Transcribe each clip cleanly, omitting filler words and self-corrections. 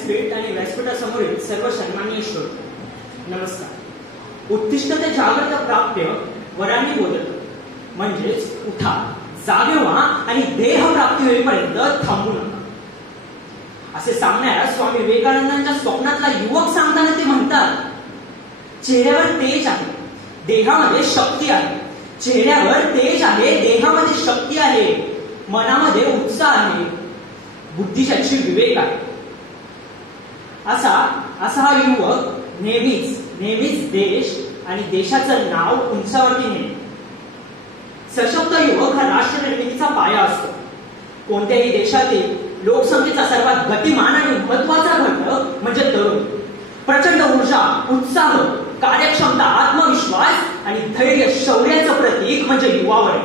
व्यासपीठ आणि व्यासपीठासमोरील सर्व सन्माननीय श्रोते, नमस्कार. उत्तिष्ठ ते जागृत प्राप्य वरांनी बोलत, म्हणजेच उठा, जागे व्हा आणि देह प्राप्ती होईपर्यंत थांबू नका, असे सांगणाऱ्या स्वामी विवेकानंदांच्या स्वप्नातला युवक सांगताना ते म्हणतात, चेहऱ्यावर तेज आहे, देहामध्ये शक्ती आहे. चेहऱ्यावर तेज आहे, देहामध्ये शक्ती आहे, मनामध्ये उत्साह आहे, बुद्धीशाची विवेक आहे. असा हा युवक नेहमीच देश आणि देशाचं नाव उंचावरती नेते. सशक्त युवक हा राष्ट्र निर्मितीचा पाया असतो. कोणत्याही देशातील लोकसंख्येचा सर्वात गतिमान आणि महत्वाचा घटक म्हणजे तरुण. प्रचंड ऊर्जा, उत्साह, कार्यक्षमता, आत्मविश्वास आणि धैर्य, शौर्याचं प्रतीक म्हणजे युवा वर्ग.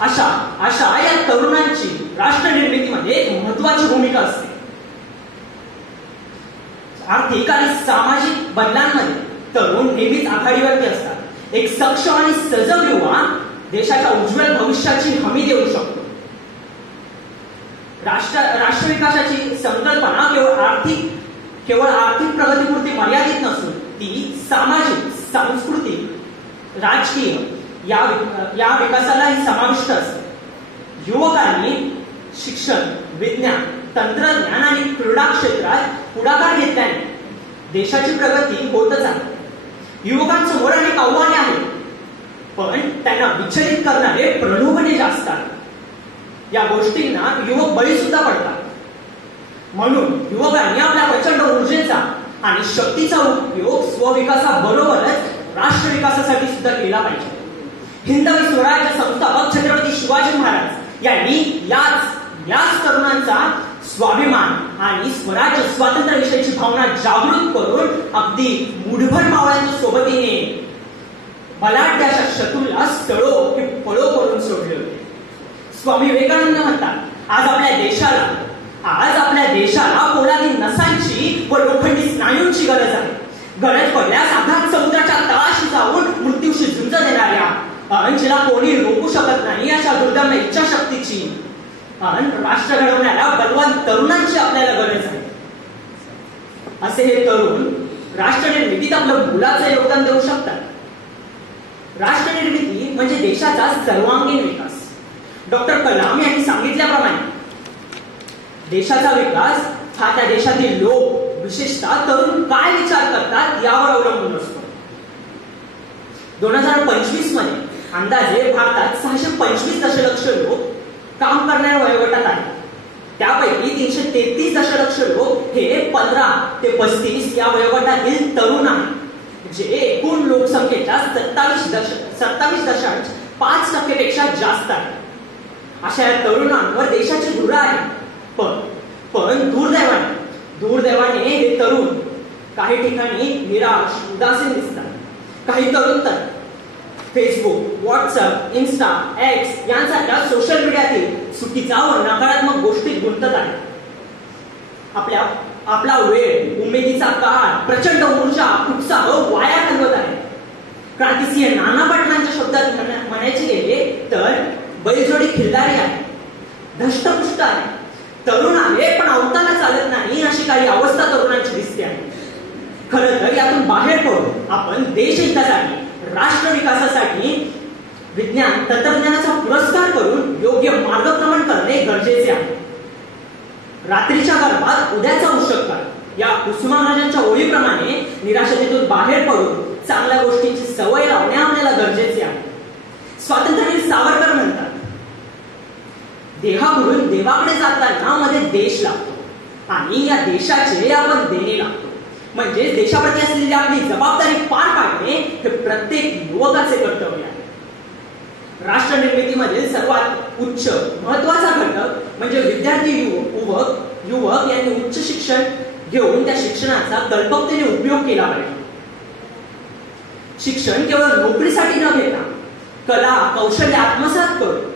अशा या तरुणांची राष्ट्र निर्मितीमध्ये एक महत्वाची भूमिका असते. आर्थिक आणि सामाजिक बदलांमध्ये तरुण नेहमीच आघाडीवरती असतात. एक सक्षम आणि सजग युवा देशाच्या उज्ज्वल भविष्याची हमी देऊ शकतो. राष्ट्र विकासाची संकल्पना केवळ आर्थिक प्रगतीपुरती मर्यादित नसून ती सामाजिक, सांस्कृतिक, राजकीय या विकासालाही समाविष्ट असते. युवकांनी शिक्षण, विज्ञान, तंत्रज्ञान आणि क्रीडा क्षेत्रात पुढाकार घेतल्याने देशाची प्रगती होतच आहे. युवकांसमोर अनेक आव्हाने आहेत, पण त्यांना विचलित करणारे प्रलोभने जास्त आहेत. या गोष्टींना युवक बळी सुद्धा पडतात. म्हणून युवकांनी आपल्या प्रचंड ऊर्जेचा आणि शक्तीचा उपयोग स्वविकासाबरोबरच राष्ट्र विकासासाठी सुद्धा केला पाहिजे. हिंदवी स्वराज्य संस्थापक छत्रपती शिवाजी महाराज यांनी याच तरुणांचा स्वाभिमान आणि स्वराज्य स्वातंत्र्याविषयीची भावना जागृत करून अगदी मुठभर मावळ्यांच्या सोबतीने बलाढ्य अशा शत्रूला स्थळो की पळो करून सोडले होते. स्वामी विवेकानंद म्हणतात, आज आपल्या देशाला पोलादी नसांची व लोखंडी स्नायूंची गरज आहे. गरज पडल्यास अगाध समुद्राच्या तळाशी जाऊन मृत्यूशी झुंज देणाऱ्या, जिला कोणी रोखू शकत नाही अशा दुर्दम्य इच्छाशक्तीची, राष्ट्र घडवण्याला बलवान तरुणांची आपल्याला गरज आहे. असे हे तरुण राष्ट्र निर्मितीत आपलं मोलाचं योगदान देऊ शकतात. राष्ट्र निर्मिती म्हणजे देशाचा सर्वांगीण विकास. डॉक्टर कलाम यांनी सांगितल्याप्रमाणे देशाचा विकास हा त्या देशातील लोक, विशेषतः तरुण काय विचार करतात यावर अवलंबून असतो. 2025 मध्ये अंदाजे भारतात 625 दशलक्ष लोक काम करणाऱ्या वयोगटात आहेत. त्यापैकी 333 दशलक्ष लोक हे 15 ते 35 या वयोगटातील तरुण आहेत, जे एकूण लोकसंख्येच्या 27.5% पेक्षा जास्त आहे. अशा या तरुणांवर देशाची धुरा आहे. पण दुर्दैवाने हे तरुण काही ठिकाणी निराश, उदासीन दिसतात. काही तरुण तर फेसबुक, व्हॉट्सअप, इन्स्टा, एक्स यांसारख्या सोशल मीडियातील चुकीचा व नकारात्मक गोष्टीत गुंतत आहेत. आपला वेळ, उमेदीचा काळ, प्रचंड ऊर्जा, उत्साह वाया घालवत आहे. क्रांतिसिंह नाना पाटलांच्या शब्दात म्हणायचे गेले तर बैलजोडी खिल्लारी आहे, धष्टपुष्ट आहे. तरुण आहे पण अवताला चालत नाही, अशी काही अवस्था तरुणांची दिसते आहे. खरं तर यातून बाहेर पडून आपण देशहितासाठी, राष्ट्र विकासासाठी विज्ञान तंत्रज्ञानाचा पुरस्कार करून योग्य मार्गक्रमण करणे गरजेचे आहे. रात्रीच्या गर्भात उद्याचा उशक काळ या कुसुमाग्रजांच्या ओळीप्रमाणे निराशतेतून बाहेर पडून चांगल्या गोष्टींची सवय लावणे आपल्याला गरजेचे आहे. स्वातंत्र्यवीर सावरकर म्हणतात, देहावरून देवाकडे जाताना मध्ये देश लागतो आणि या देशाचे आपण देणे लागतो. म्हणजे देशाप्रती असलेली आपली जबाबदारी पार पाडणे हे प्रत्येक युवकाचे कर्तव्य आहे. राष्ट्र निर्मितीमधील सर्वात उच्च महत्वाचा घटक म्हणजे विद्यार्थी युवक यांनी उच्च शिक्षण घेऊन त्या शिक्षणाचा कल्पकतेने उपयोग केला पाहिजे. शिक्षण केवळ नोकरीसाठी न घेता कला, कौशल्य आत्मसात करून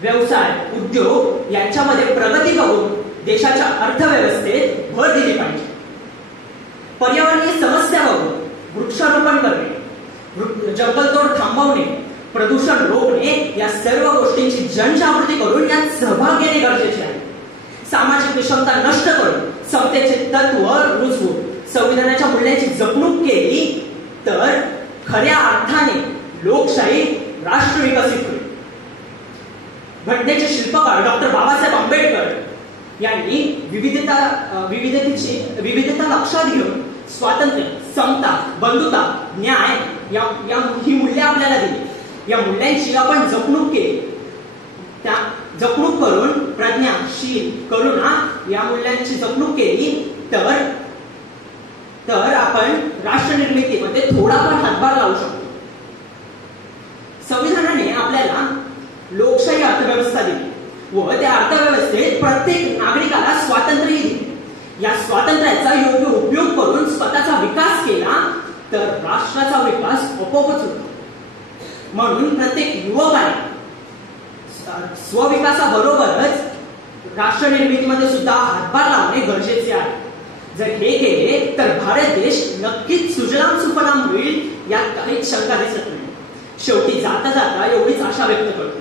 व्यवसाय, उद्योग यांच्यामध्ये प्रगती करून देशाच्या अर्थव्यवस्थेत भर दिली पाहिजे. पर्यावरणीय समस्या बघून वृक्षारोपण करणे, जंगलतोड थांबवणे, प्रदूषण रोखणे या सर्व गोष्टींची जनजागृती करून यात सहभाग घेणे गरजेचे आहे. सामाजिक विषमता नष्ट करून समतेचे तत्व रुजवून संविधानाच्या मूल्यांची जपणूक केली तर खऱ्या अर्थाने लोकशाही राष्ट्र विकसित होईल. घटनेचे शिल्पकार डॉक्टर बाबासाहेब आंबेडकर यांनी विविधता लक्षात घेऊन स्वातंत्र्य, समता, बंधुता, न्याय ही मूल्ये आपल्याला दिली. या मूल्यांची आपण जपणूक केली. त्या जपणूक करून प्रज्ञा, शील, करुणा या मूल्यांची जपणूक केली तर आपण राष्ट्र निर्मितीमध्ये थोडाफार हातभार लावू शकतो. संविधानाने आपल्याला लोकशाही अर्थव्यवस्था दिली व त्या अर्थव्यवस्थेत प्रत्येक नागरिकाला स्वातंत्र्य दिले. या स्वातंत्र्याचा योग्य उपयोग करून स्वतःचा विकास केला तर राष्ट्राचा विकास आपोआपच होतो. म्हणून प्रत्येक युवकाने स्वविकासाबरोबरच राष्ट्र निर्मितीमध्ये सुद्धा हातभार लावणे गरजेचे आहे. जर हे केले तर भारत देश नक्कीच सुजलाम सुफलाम होईल यात काहीच शंका दिसत नाही. शेवटी जाता जाता एवढीच आशा व्यक्त करतो.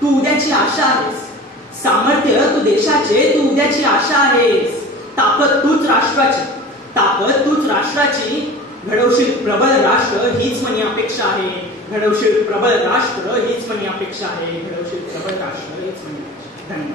तू उद्याची आशा आहेस. सामर्थ्य तू देशाचे, तू उद्याची आशा आहेस. ताकद तूच राष्ट्राची. घडवशील प्रबळ राष्ट्र हीच मनी अपेक्षा आहे. घडवशील प्रबळ राष्ट्र हीच मनी अपेक्षा आहे. घडवशील प्रबळ राष्ट्र हीच मनी अपेक्षा. धन्यवाद.